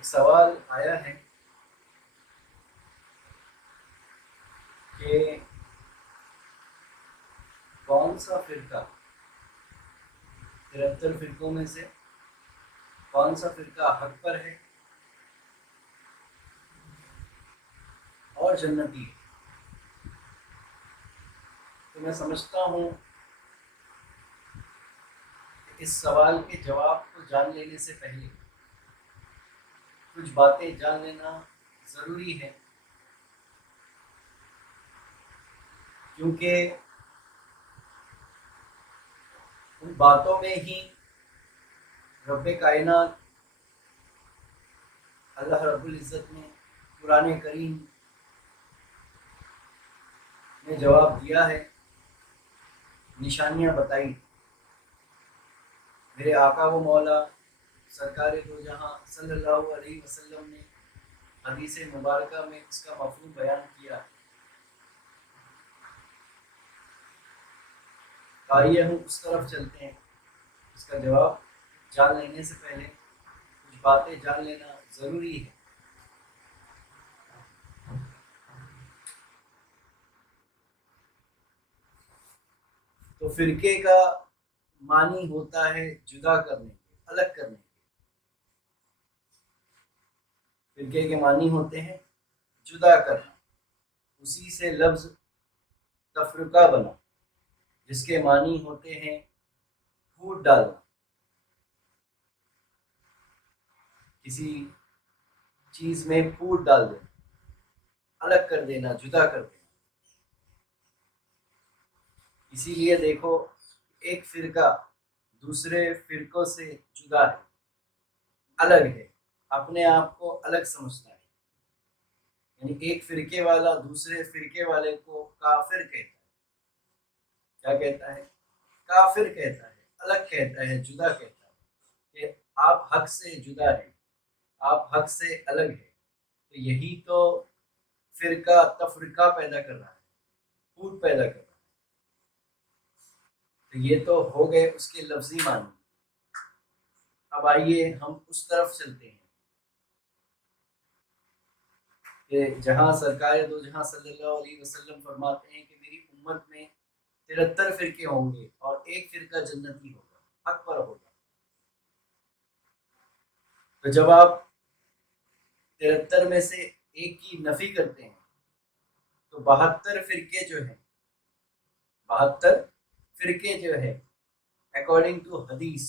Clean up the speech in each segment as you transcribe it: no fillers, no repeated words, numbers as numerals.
ایک سوال آیا ہے کہ کون سا فرقہ 73 فرقوں میں سے کون سا فرقہ حق پر ہے اور جنتی ہے؟ تو میں سمجھتا ہوں کہ اس سوال کے جواب کو جان لینے سے پہلے کچھ باتیں جان لینا ضروری ہے، کیونکہ ان باتوں میں ہی رب کائنات اللہ رب العزت نے قرآن کریم میں جواب دیا ہے، نشانیاں بتائی۔ میرے آقا و مولا سرکار دو جہاں صلی اللہ علیہ وسلم نے حدیث مبارکہ میں اس کا مفہوم بیان کیا۔ آئیے ہم اس طرف چلتے ہیں۔ اس کا جواب جان لینے سے پہلے کچھ باتیں جان لینا ضروری ہے۔ تو فرقے کا معنی ہوتا ہے جدا کرنے کے، الگ کرنے کے۔ فرقے کے معنی ہوتے ہیں جدا کرنا، اسی سے لفظ تفرقہ بنا، جس کے معنی ہوتے ہیں پھوٹ ڈالنا، کسی چیز میں پھوٹ ڈال دینا، الگ کر دینا، جدا کر دینا۔ اسی لیے دیکھو ایک فرقہ دوسرے فرقوں سے جدا ہے، الگ ہے، اپنے آپ کو الگ سمجھتا ہے۔ یعنی ایک فرقے والا دوسرے فرقے والے کو کافر کہتا ہے۔ کیا کہتا ہے؟ کافر کہتا ہے، الگ کہتا ہے، جدا کہتا ہے کہ آپ حق سے جدا ہیں، آپ حق سے الگ ہیں۔ تو یہی تو فرقہ تفرقہ پیدا کر رہا ہے، پھوٹ پیدا کر رہا ہے۔ تو یہ تو ہو گئے اس کے لفظی معنی۔ اب آئیے ہم اس طرف چلتے ہیں کہ جہاں سرکار دو جہاں صلی اللہ علیہ وسلم فرماتے ہیں کہ میری امت میں 73 فرقے ہوں گے اور ایک فرقہ جنتی ہوگا، حق پر ہوگا۔ تو جب آپ 73 میں سے ایک کی نفی کرتے ہیں تو 72 فرقے جو ہیں، 72 فرقے جو ہے اکارڈنگ ٹو حدیث،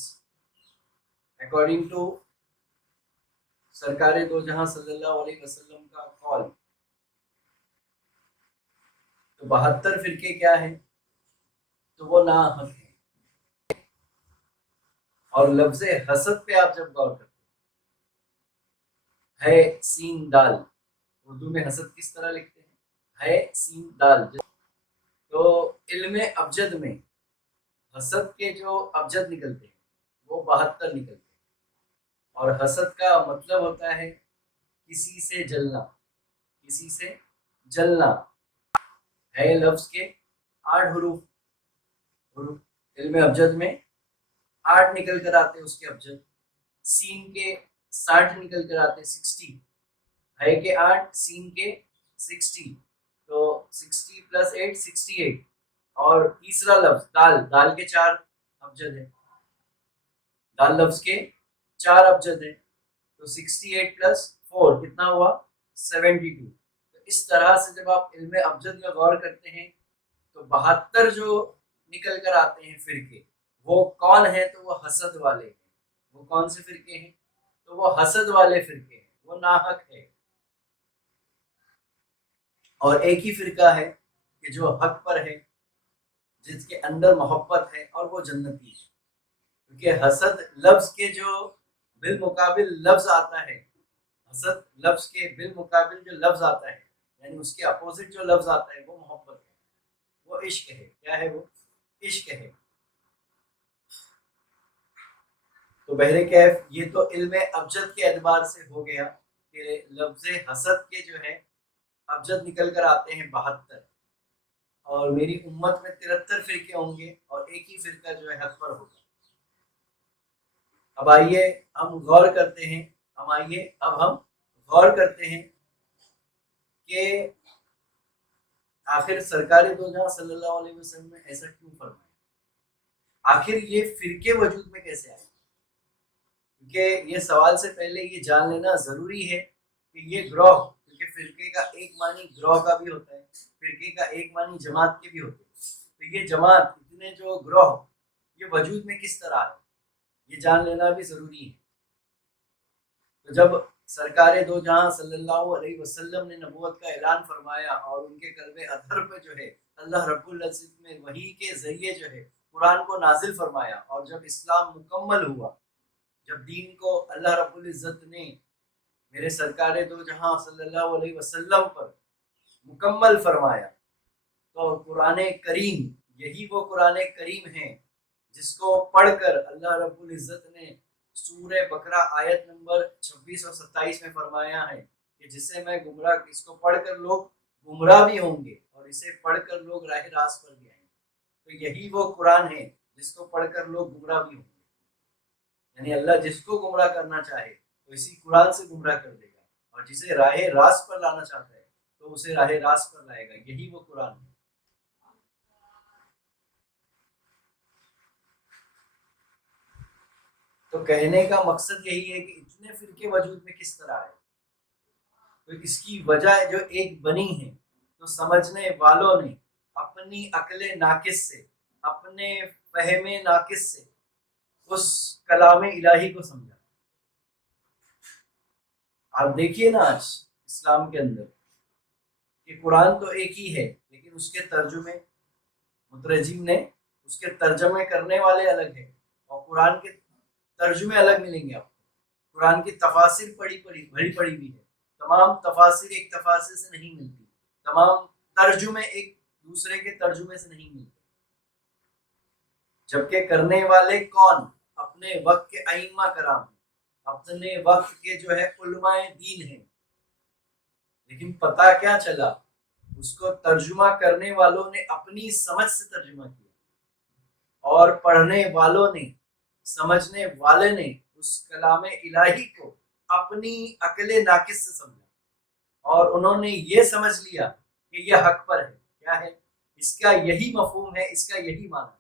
اکارڈنگ ٹو سرکار دو جہاں صلی اللہ علیہ وسلم کا قول، تو 72 فرقے کیا ہے؟ تو وہ ناحق ہے۔ اور لفظ حسد پہ آپ جب غور کرتے ہیں، ہے سین دال، اردو میں حسد کس طرح لکھتے ہیں؟ ہے سین دال۔ تو علم ابجد میں حسد کے جو ابجد نکلتے ہیں وہ 72 نکلتے ہیں، اور حسد کا مطلب ہوتا ہے کسی سے جلنا، کسی سے جلنا۔ ہے لفظ کے 8 حروف علم ابجد میں 8 نکل کر آتے اس کے ابجد، سین کے 60 نکل کر آتے 60، ہے کے 8 سین کے 60، تو 60 + 8 68۔ اور تیسرا لفظ دال، دال کے 4 ابجد ہیں، دال لفظ کے 4 ابجد ہیں، تو 68 + 4 کتنا ہوا؟ 72۔ تو اس طرح سے جب آپ علم ابجد میں غور کرتے ہیں تو 72 جو نکل کر آتے ہیں فرقے، وہ کون ہیں؟ تو وہ حسد والے ہیں۔ وہ کون سے فرقے ہیں؟ تو وہ حسد والے فرقے ہیں، وہ ناحق ہے۔ اور ایک ہی فرقہ ہے کہ جو حق پر ہے، جس کے اندر محبت ہے، اور وہ جنتی ہے۔ کیونکہ حسد لفظ کے جو بالمقابل لفظ آتا ہے، حسد لفظ کے بالمقابل جو لفظ آتا ہے، یعنی اس کے اپوزٹ جو لفظ آتا ہے، وہ محبت ہے، وہ عشق ہے۔ کیا ہے؟ وہ عشق ہے۔ تو بہرکیف یہ تو علم ابجد کے اعتبار سے ہو گیا کہ لفظ حسد کے جو ہے ابجد نکل کر آتے ہیں 72، اور میری امت میں 73 فرقے ہوں گے اور ایک ہی فرقہ جو ہے حق پر ہوگا۔ اب آئیے ہم غور کرتے ہیں، ہم آئیے اب ہم غور کرتے ہیں کہ آخر سرکار دو جہاں صلی اللہ علیہ وسلم نے ایسا کیوں فرمایا، آخر یہ فرقے وجود میں کیسے آئے؟ کیونکہ یہ سوال سے پہلے یہ جان لینا ضروری ہے کہ یہ گروہ، کیونکہ فرقے کا ایک معنی گروہ کا بھی ہوتا ہے، فرقے کا ایک معنی جماعت کے بھی ہوتے ہیں، تو یہ جماعت اتنے جو گروہ یہ وجود میں کس طرح ہے یہ جان لینا بھی ضروری ہے۔ تو جب سرکار دو جہاں صلی اللہ علیہ وسلم نے نبوت کا اعلان فرمایا اور ان کے قلب اطہر پہ جو ہے اللہ رب العزت میں وحی کے ذریعے جو ہے قرآن کو نازل فرمایا، اور جب اسلام مکمل ہوا، جب دین کو اللہ رب العزت نے میرے سرکار دو جہاں صلی اللہ علیہ وسلم پر مکمل فرمایا، تو قرآن کریم یہی وہ قرآن کریم ہے جس کو پڑھ کر اللہ رب العزت نے سورہ بقرہ آیت نمبر 26 اور 27 میں فرمایا ہے کہ جسے میں گمراہ، اس کو پڑھ کر لوگ گمراہ بھی ہوں گے اور اسے پڑھ کر لوگ راہ راست پر بھی آئیں گے۔ تو یہی وہ قرآن ہے جس کو پڑھ کر لوگ گمراہ بھی ہوں گے، یعنی اللہ جس کو گمراہ کرنا چاہے تو اسی قرآن سے گمراہ کر دے گا، اور جسے راہ راست پر لانا چاہتا ہے تو اسے راہ راست پر لائے گا، یہی وہ قرآن ہے۔ تو کہنے کا مقصد یہی ہے کہ اتنے فرقے وجود میں کس طرح ہے، تو اس کی وجہ جو ایک بنی ہے، تو سمجھنے والوں نے اپنی عقل ناقص سے، اپنے فہم ناقص سے اس کلام الہی کو سمجھا۔ آپ دیکھیے نا آج اسلام کے اندر کہ قرآن تو ایک ہی ہے، لیکن اس کے ترجمے مترجم نے اس کے ترجمے کرنے والے الگ ہیں، اور قرآن کے ترجمے الگ ملیں گے آپ کو۔ قرآن کی تفاسیر بڑی پڑی بھی ہے، تمام تفاسیر ایک تفاسیر سے نہیں ملتی، تمام ترجمے ایک دوسرے کے ترجمے سے نہیں ملتے، جبکہ کرنے والے کون؟ اپنے وقت کے ائمہ کرام، اپنے وقت کے جو ہے علماء دین ہیں۔ لیکن پتہ کیا چلا، اس کو ترجمہ کرنے والوں نے اپنی سمجھ سے ترجمہ کیا، اور پڑھنے والوں نے، سمجھنے والے نے اس کلام الہی کو اپنی عقل ناقص سے سمجھا، اور انہوں نے یہ سمجھ لیا کہ یہ حق پر ہے، کیا ہے، اس کا یہی مفہوم ہے، اس کا یہی معنی ہے۔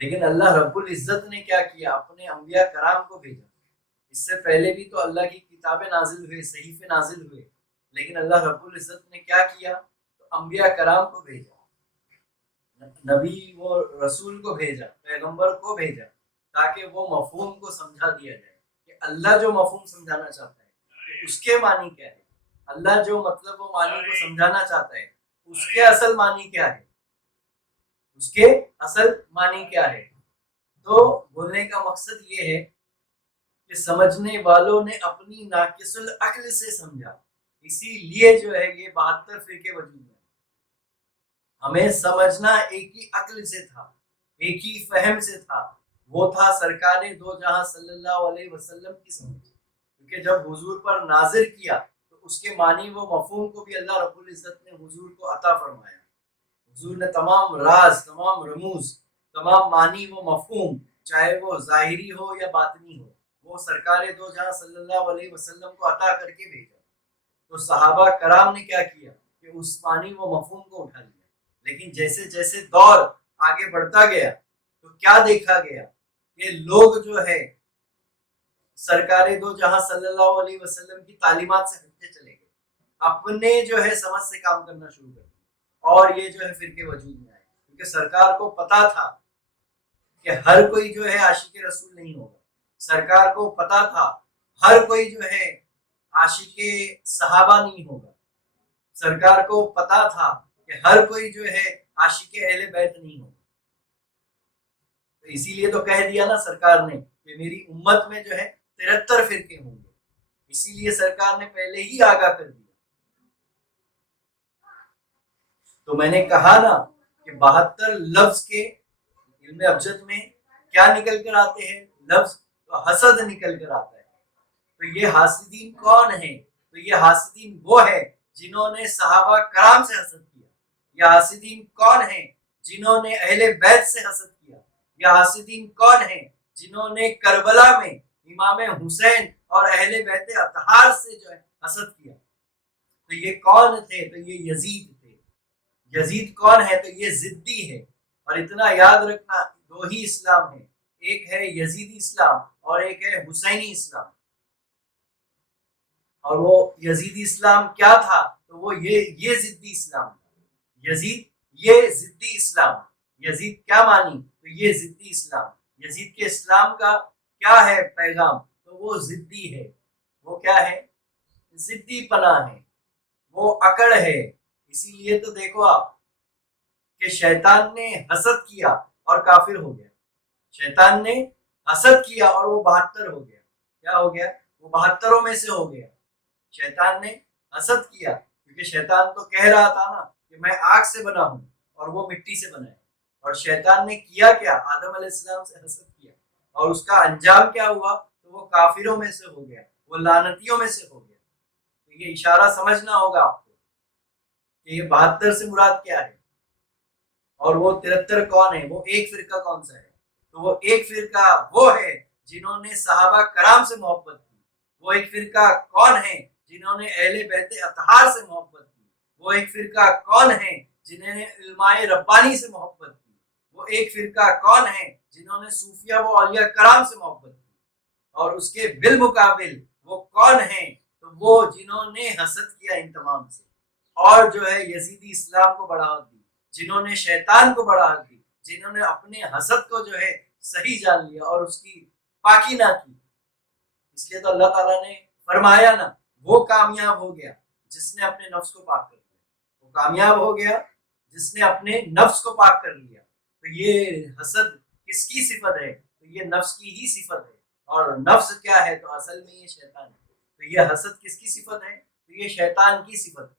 لیکن اللہ رب العزت نے کیا کیا، اپنے انبیاء کرام کو بھیجا۔ اس سے پہلے بھی تو اللہ کی کتابیں نازل ہوئے، صحیفے نازل ہوئے، لیکن اللہ رب العزت نے کیا کیا، انبیاء کرام کو بھیجا، نبی و رسول کو بھیجا، پیغمبر کو بھیجا، تاکہ وہ مفہوم کو سمجھا دیا جائے کہ اللہ جو مفہوم سمجھانا چاہتا ہے کہ اس کے معنی کیا ہے، اللہ جو مطلب و معنی کو سمجھانا چاہتا ہے اس کے اصل معنی کیا ہے، اس کے اصل معنی کیا ہے۔ تو بولنے کا مقصد یہ ہے کہ سمجھنے والوں نے اپنی ناقص العقل سے سمجھا، اسی لیے جو ہے یہ 72 فرقے وجود میں۔ ہمیں سمجھنا ایک ہی عقل سے تھا، ایک ہی فہم سے تھا، وہ تھا سرکار دو جہاں صلی اللہ علیہ وسلم کی سمجھ، کیونکہ جب حضور پر نازل کیا تو اس کے معنی و مفہوم کو بھی اللہ رب العزت نے حضور کو عطا فرمایا۔ حضور نے تمام راز، تمام رموز، تمام معنی و مفہوم، چاہے وہ ظاہری ہو یا باطنی ہو، وہ سرکار دو جہاں صلی اللہ علیہ وسلم کو عطا کر کے بھیجا۔ تو صحابہ کرام نے کیا کیا کہ اس معنی و مفہوم کو اٹھا لیا، لیکن جیسے جیسے دور آگے بڑھتا گیا تو کیا دیکھا گیا کہ لوگ جو ہے سرکار دو جہاں صلی اللہ علیہ وسلم کی تعلیمات سے ہٹتے چلے گئے، اپنے جو ہے سمجھ سے کام کرنا شروع کر دیا، اور یہ جو ہے فرقے وجود میں آئے، کیونکہ سرکار کو پتا تھا کہ ہر کوئی جو ہے عاشق رسول نہیں ہوگا، سرکار کو پتا تھا ہر کوئی جو ہے عاشق صحابہ نہیں ہوگا، سرکار کو پتا تھا کہ ہر کوئی جو ہے عاشق اہل بیت نہیں ہوگا۔ تو اسی لیے تو کہہ دیا نا سرکار نے کہ میری امت میں جو ہے 73 فرقے ہوں گے، اسی لیے سرکار نے پہلے ہی آگاہ کر دیا۔ تو میں نے کہا نا کہ 72 لفظ کے علم ابجد میں کیا نکل کر آتے ہیں، لفظ تو حسد نکل کر آتا ہے۔ تو یہ حاسدین کون ہیں؟ تو یہ حاسدین وہ ہیں جنہوں نے صحابہ کرام سے حسد کیا۔ یہ حاسدین کون ہیں؟ جنہوں نے اہل بیت سے حسد کیا۔ یہ حاسدین کون ہیں؟ جنہوں نے کربلا میں امام حسین اور اہل بیت اطہار سے جو ہے حسد کیا. تو یہ کون تھے؟ تو یہ یزید تھے. یزید کون ہے؟ تو یہ ضدی ہے. اور اتنا یاد رکھنا دو ہی اسلام ہے، ایک ہے یزیدی اسلام اور ایک ہے حسینی اسلام. اور وہ یزیدی اسلام کیا تھا؟ تو وہ یہ ضدی اسلام تھا. یزید یہ ضدی اسلام. یزید کیا مانی؟ تو یہ ضدی اسلام. یزید کے اسلام کا کیا ہے پیغام؟ تو وہ ضدی ہے. وہ کیا ہے؟ ضدی پناہ ہے، وہ اکڑ ہے. اسی لیے تو دیکھو آپ کہ شیطان نے حسد کیا اور کافر ہو گیا. شیطان نے حسد کیا اور وہ 72 ہو گیا. کیا ہو گیا؟ وہ 72 میں سے ہو گیا. شیطان نے حسد کیا کیونکہ شیطان تو کہہ رہا تھا نا کہ میں آگ سے بنا ہوں اور وہ مٹی سے بنا ہے. اور شیطان نے کیا کیا؟ آدم علیہ السلام سے حسد کیا اور اس کا انجام کیا ہوا؟ تو وہ کافروں میں سے ہو گیا، وہ لعنتیوں میں سے ہو گیا. تو یہ اشارہ سمجھنا ہوگا آپ کو کہ یہ 72 سے مراد کیا ہے اور وہ 73 کون ہے. وہ ایک فرقہ کون سا ہے؟ تو وہ ایک فرقہ وہ ہے جنہوں نے صحابہ کرام سے محبت کی. وہ ایک فرقہ کون ہے؟ جنہوں نے اہل بیت اطہار سے محبت کی. وہ ایک فرقہ کون ہے؟ جنہوں نے علماء ربانی سے محبت کی. وہ ایک فرقہ کون ہے؟ جنہوں نے صوفیہ و اولیاء کرام سے محبت کی. اور اس کے بالمقابل وہ کون ہیں؟ تو وہ جنہوں نے حسد کیا ان تمام سے اور جو ہے یزیدی اسلام کو بڑھاوا دی، جنہوں نے شیطان کو بڑھا دی، جنہوں نے اپنے حسد کو جو ہے صحیح جان لیا اور اس کی پاکی نہ کی. اس لیے تو اللہ تعالیٰ نے فرمایا نا وہ کامیاب ہو گیا جس نے اپنے نفس کو پاک کر لیا. وہ کامیاب ہو گیا جس نے اپنے نفس کو پاک کر لیا. تو یہ حسد کس کی صفت ہے؟ تو یہ نفس کی ہی صفت ہے. اور نفس کیا ہے؟ تو اصل میں یہ شیطان ہے. تو یہ حسد کس کی صفت ہے؟ تو یہ شیطان کی صفت ہے.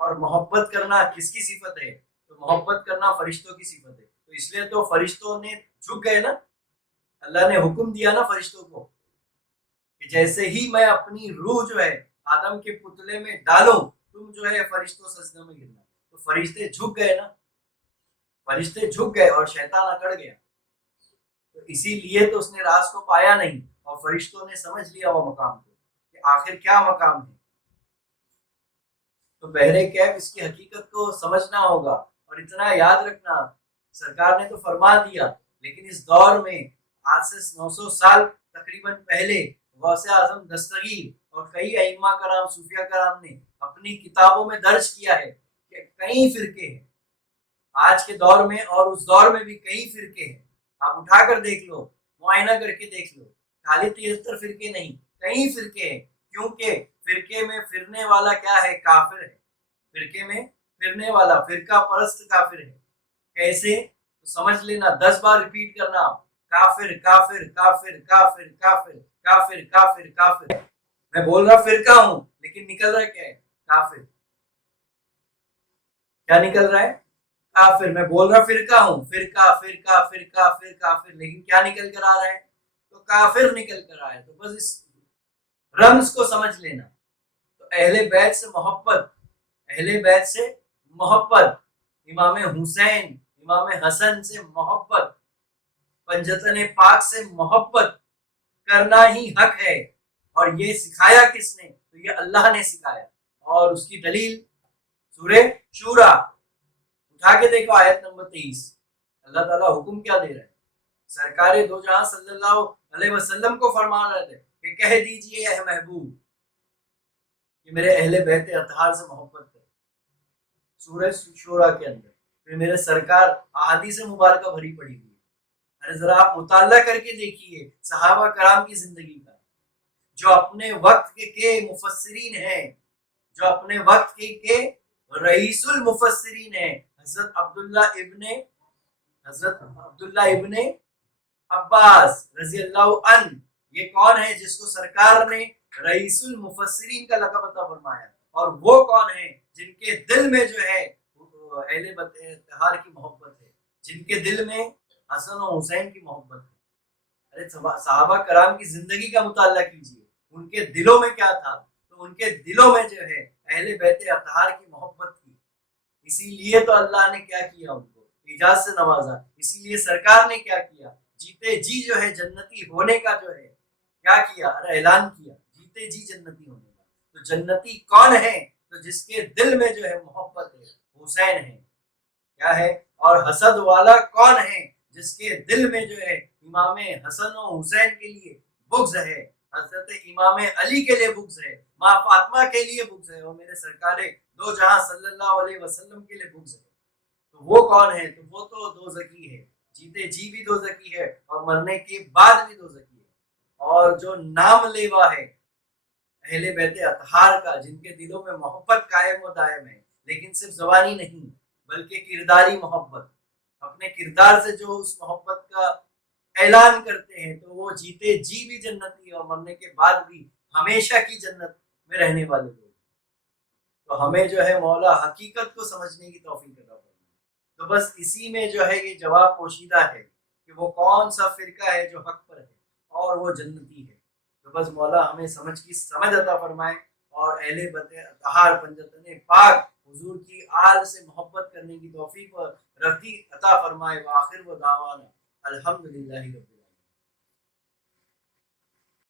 اور محبت کرنا کس کی صفت ہے؟ تو محبت کرنا فرشتوں کی صفت ہے. تو اس لیے تو فرشتوں نے جھک گئے نا. اللہ نے حکم دیا نا فرشتوں کو کہ جیسے ہی میں اپنی روح جو ہے آدم کے پتلے میں ڈالوں تم جو ہے فرشتوں سجدہ میں گرنا. تو فرشتے جھک گئے نا. فرشتے جھک گئے اور شیطان اکڑ گیا. تو اسی لیے تو اس نے راز کو پایا نہیں اور فرشتوں نے سمجھ لیا وہ مقام کو کہ آخر کیا مقام ہے. تو بہرے کیف اس کی حقیقت کو سمجھنا ہوگا. اور اتنا یاد رکھنا سرکار نے تو فرما دیا لیکن اس دور میں آج سے 900 سال تقریباً پہلے غوث اعظم دستگیر اور کئی ائمہ کرام صوفیہ کرام نے اپنی کتابوں میں درج کیا ہے کہ کئی فرقے ہیں. آج کے دور میں اور اس دور میں بھی کئی فرقے ہیں. آپ اٹھا کر دیکھ لو، معائنہ کر کے دیکھ لو. خالی 73 فرقے نہیں، کئی فرقے ہیں. کیونکہ فرقے میں پھرنے والا کیا ہے؟ کافر ہے. فرقے میں پھرنے والا فرقہ پرست کافر ہے. کیسے؟ تو سمجھ لینا، 10 بار ریپیٹ کرنا، کافر کافر کافر کافر کافر کافر کافر کافر. میں بول رہا فرقہ ہوں لیکن نکل رہا کیا ہے؟ کافر. کیا نکل رہا ہے؟ کافر. میں بول رہا فرقہ ہوں، فرقہ فرقہ فرقہ فرقہ کافر، لیکن کیا نکل کر آ رہا ہے؟ تو کافر نکل کر آیا. تو بس اس رمز کو سمجھ لینا. تو اہل بیت سے محبت، اہل بیت سے محبت، امام حسین امام حسن سے محبت، پنجتن پاک سے محبت کرنا ہی حق ہے. اور یہ سکھایا کس نے؟ تو یہ اللہ نے سکھایا. اور اس کی دلیل سورہ شورا اٹھا کے دیکھو آیت نمبر 23. اللہ تعالیٰ حکم کیا دے رہا ہے؟ سرکار دو جہاں صلی اللہ علیہ وسلم کو فرما رہے تھے کہ کہہ دیجئے اے محبوب کہ میرے اہل بیت اطہار سے محبت کرے. سورہ شورا کے اندر پھر میرے سرکار احادیث مبارکہ بھری پڑی ہوئی. ارے ذرا آپ مطالعہ کر کے دیکھیے صحابہ کرام کی زندگی کا. جو اپنے وقت کے مفسرین ہیں، جو اپنے وقت کے رئیس المفسرین ہیں، حضرت عبداللہ ابن عباس رضی اللہ عنہ. یہ کون ہے جس کو سرکار نے رئیس المفسرین کا لقب عطا فرمایا؟ اور وہ کون ہیں جن کے دل میں جو ہے اہل بیت اطہار کی محبت ہے، جن کے دل میں حسن و حسین کی محبت ہے. ارے صحابہ کرام کی زندگی کا مطالعہ کیجیے، ان کے دلوں میں کیا تھا؟ تو ان کے دلوں میں جو ہے اہل بیت اطہار کی محبت تھی. اسی لیے تو اللہ نے کیا کیا؟ ان کو اعجاز سے نوازا. اسی لیے سرکار نے کیا کیا؟ جیتے جی جو ہے جنتی ہونے کا جو ہے کیا کیا؟ اعلان کیا جیتے جی جنتی ہونے کا. تو جنتی کون ہے؟ تو جس کے دل میں جو ہے محبت ہے، حسین ہے. کیا ہے؟ اور حسد والا کون ہے؟ جس کے دل میں جو ہے امام حسن و حسین کے لیے بغض ہے، حضرت امام علی کے لیے بغض ہے، ماں فاطمہ کے لیے بغض ہے، اور میرے سرکار دو جہاں صلی اللہ علیہ وسلم کے لیے بغض ہے. تو وہ کون ہے؟ تو وہ تو دوزخی ہے، جیتے جی بھی دوزخی ہے اور مرنے کے بعد بھی دوزخی ہے. اور جو نام لیوا ہے اہل بیت اطہار کا، جن کے دلوں میں محبت قائم و دائم ہے، لیکن صرف زبانی نہیں بلکہ کرداری محبت، اپنے کردار سے جو اس محبت کا اعلان کرتے ہیں، تو وہ جیتے جی بھی جنتی اور مرنے کے بعد بھی ہمیشہ کی جنت میں رہنے والے لوگ. تو ہمیں جو ہے مولا حقیقت کو سمجھنے کی توفیق عطا فرمائے. تو بس اسی میں جو ہے یہ جواب پوشیدہ ہے کہ وہ کون سا فرقہ ہے جو حق پر ہے اور وہ جنتی ہے. تو بس مولا ہمیں سمجھ عطا فرمائے اور اہل بیت اطہار پنجتن پاک حضور کی آل سے محبت کرنے کی توفیق رفیع عطا فرمائے. وآخر و دعوانا الحمدللہ رب